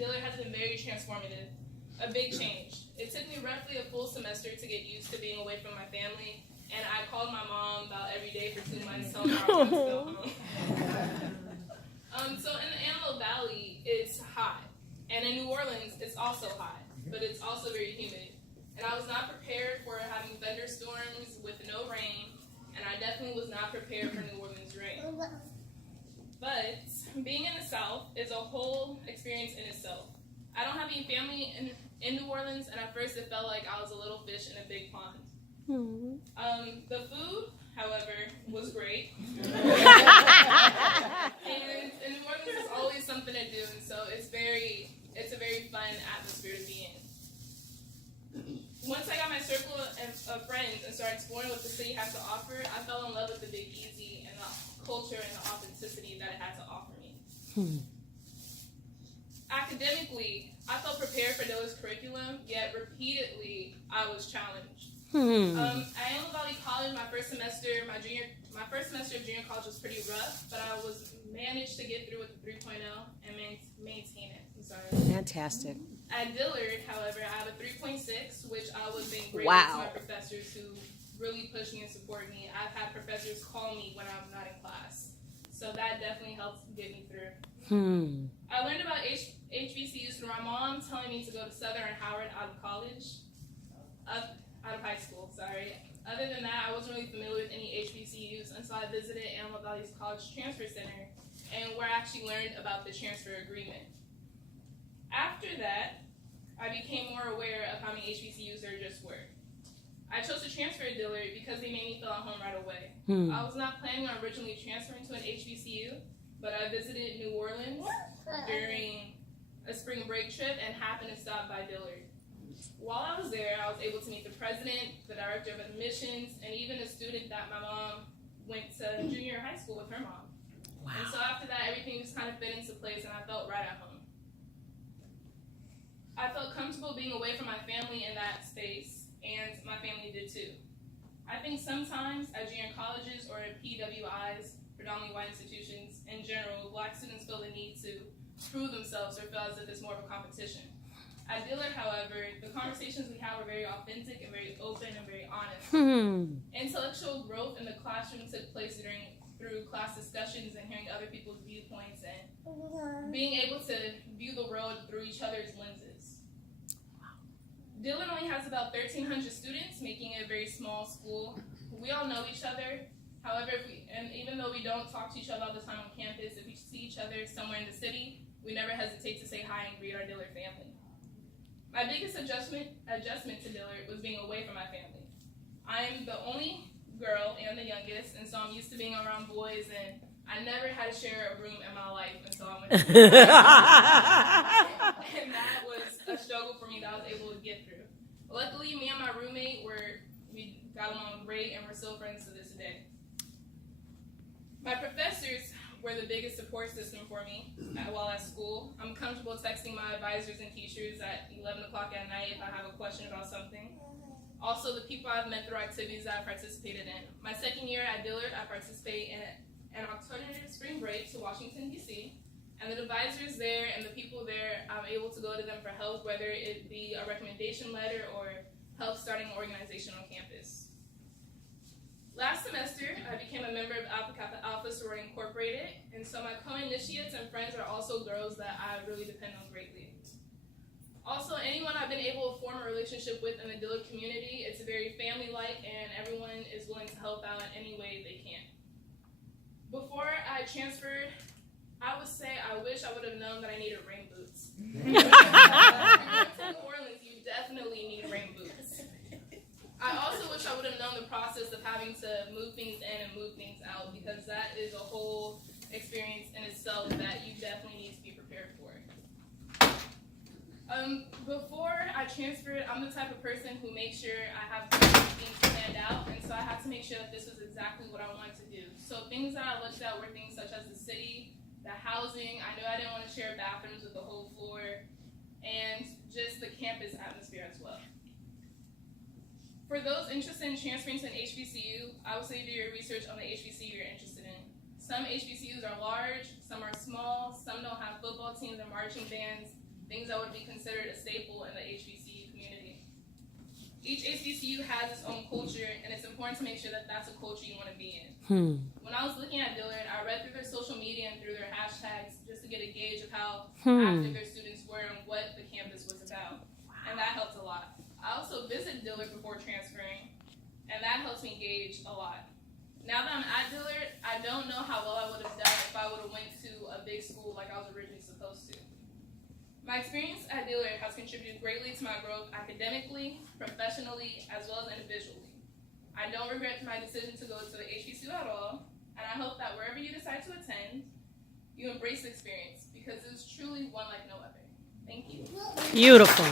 Dillard has been very transformative, a big change. It took me roughly a full semester to get used to being away from my family, and I called my mom about every day for 2 months telling her I wanted to go home. So in the Antelope Valley, it's hot, and in New Orleans, it's also hot, but it's also very humid. And I was not prepared for having thunderstorms with no rain, and I definitely was not prepared for New Orleans rain. But being in the South is a whole experience in itself. I don't have any family in New Orleans, and at first it felt like I was a little fish in a big pond. The food, however, was great. And in New Orleans, there's always something to do, and so it's a very fun atmosphere to be in. Once I got my circle of friends and started exploring what the city has to offer, I fell in love with the Big Easy and the culture and the authenticity that it had to offer me. Academically, I felt prepared for Dillard's curriculum, yet repeatedly I was challenged. At Antelope Valley College, my first semester of junior college was pretty rough, but I managed to get through with the 3.0 and maintain it. I'm sorry. Fantastic. At Dillard, however, I have a 3.6, which I was being grateful Wow. to my professors who really pushed me and supported me. I've had professors call me when I'm not in class, so that definitely helped get me through. I learned about HBCUs through my mom telling me to go to Southern and Howard out of high school, sorry. Other than that, I wasn't really familiar with any HBCUs until I visited Antelope Valley's College Transfer Center, and where I actually learned about the transfer agreement. After that, I became more aware of how many HBCUs there just were. I chose to transfer to Dillard because they made me feel at home right away. I was not planning on originally transferring to an HBCU, but I visited New Orleans during a spring break trip and happened to stop by Dillard. While I was there, I was able to meet the president, the director of admissions, and even a student that my mom went to junior high school with her mom. Wow. And so after that, everything just kind of fit into place and I felt right at home. I felt comfortable being away from my family in that space, and my family did too. I think sometimes at junior colleges or at PWIs, predominantly white institutions in general, Black students feel the need to prove themselves or feel as if it's more of a competition. At Dillard, however, the conversations we had were very authentic and very open and very honest. Intellectual growth in the classroom took place through class discussions and hearing other people's viewpoints and being able to view the world through each other's lenses. Dillard only has about 1,300 students, making it a very small school. We all know each other. However, even though we don't talk to each other all the time on campus, if we see each other somewhere in the city, we never hesitate to say hi and greet our Dillard family. My biggest adjustment to Dillard was being away from my family. I am the only girl and the youngest, and so I'm used to being around boys, and I never had to share a room in my life until I went to and that was a struggle for me that I was able to get through. Luckily, me and my roommate we got along great, and we're still friends to this day. My professors were the biggest support system for me while at school. I'm comfortable texting my advisors and teachers at 11 o'clock at night if I have a question about something. Also, the people I've met through activities that I've participated in. My second year at Dillard, I participated in an alternative spring break to Washington, D.C., and the advisors there and the people there, I'm able to go to them for help, whether it be a recommendation letter or help starting an organization on campus. Last semester, I became a member of Alpha Kappa Alpha Sorority Incorporated, and so my co-initiates and friends are also girls that I really depend on greatly. Also, anyone I've been able to form a relationship with in the Dillard community, it's very family-like, and everyone is willing to help out in any way they can. Before I transferred, I would say I wish I would have known that I needed rain boots. If you go to New Orleans, you definitely need rain boots. I also wish I would have known the process of having to move things in and move things out, because that is a whole experience in itself that you definitely need to be prepared for. Before I transferred, I'm the type of person who makes sure I have things planned out, and so I had to make sure that this was exactly what I wanted to do. So things that I looked at were things such as the city, the housing. I knew I didn't want to share bathrooms with the whole floor, and just the campus atmosphere as well. For those interested in transferring to an HBCU, I would say do your research on the HBCU you're interested in. Some HBCUs are large, some are small, some don't have football teams or marching bands, things that would be considered a staple in the HBCU community. Each HBCU has its own culture, and it's important to make sure that that's a culture you want to be in. When I was looking at Dillard, I read through their social media and through their hashtags just to get a gauge of how active their students were and what the campus was about. And that helped a lot. I also visited Dillard before transferring, and that helps me gauge a lot. Now that I'm at Dillard, I don't know how well I would have done if I would have went to a big school like I was originally supposed to. My experience at Dillard has contributed greatly to my growth academically, professionally, as well as individually. I don't regret my decision to go to the HBCU at all, and I hope that wherever you decide to attend, you embrace the experience because it is truly one like no other. Thank you. Beautiful.